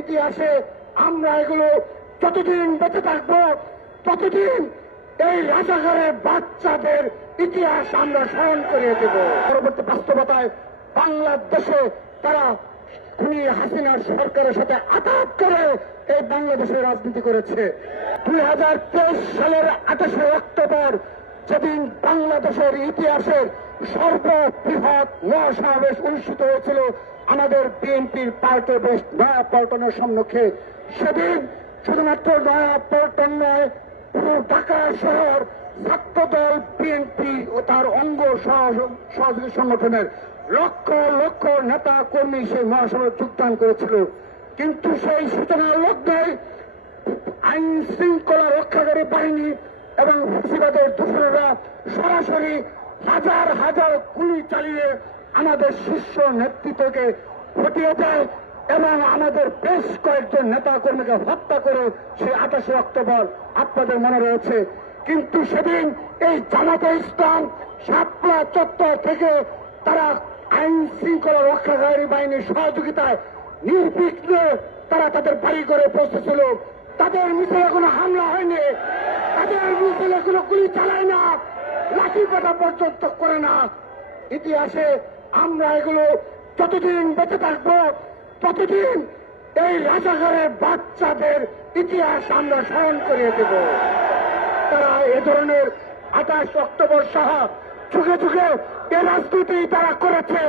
ইতিহাসে আমরা এগুলো যতদিন বেঁচে থাকবো ততদিন এই রাজাকারের বাচ্চাদের ইতিহাস আমরা স্মরণ করিয়ে দেব। পরবর্তী বাস্তবতায় বাংলাদেশে তারা খুনি হাসিনার সরকারের সাথে আঘাত করে এই বাংলাদেশে রাজনীতি করেছে। 2023 সালের 28 অক্টোবর যেদিন বাংলাদেশের ইতিহাসের সর্ববৃহৎ মহাসমাবেশ অনুষ্ঠিত হয়েছিল আমাদের বিএনপির পার্টি বেশ নয়াপল্টনের সম্মুখে, সেদিন শুধুমাত্র নয়াপল্টন নয়, পুরো ঢাকা শহর ছাত্রদল বিএনপি ও তার অঙ্গ সহযোগী সংগঠনের লক্ষ লক্ষ নেতা কর্মী সেই মহাসভায় যোগদান করেছিল। কিন্তু সেই সূচনার লগ্নে আইন শৃঙ্খলা রক্ষাকারী বাহিনী এবং ফ্যাসিবাদের দোসরেরা সরাসরি হাজার হাজার গুলি চালিয়ে আমাদের শীর্ষ নেতৃত্বকে হটিয়ে দেয় এবং আমাদের বেশ কয়েকজন নেতা কর্মীকে হত্যা করে সেই 28 অক্টোবর আপনাদের মনে রয়েছে। কিন্তু সেদিন এই জামাতে ইসলাম শাপলা চত্বর থেকে তারা আইন শৃঙ্খলা রক্ষাকারী বাহিনীর সহযোগিতায় নির্বিঘ্নে তারা তাদের বাড়ি করে পৌঁছেছিল। তাদের মিছিলে কোনো হামলা হয়নি, তাদের মিছিলে কোনো গুলি চালায় না, লাঠি পেটা পর্যন্ত করে না। ইতিহাসে আমরা এগুলো যতদিন বেঁচে থাকবো ততদিন এই রাজাকারের বাচ্চাদের ইতিহাস আমরা স্মরণ করিয়ে দেব। তারা এ ধরনের 28 অক্টোবর সহ যুগে যুগে এ রাজনীতি তারা করেছে।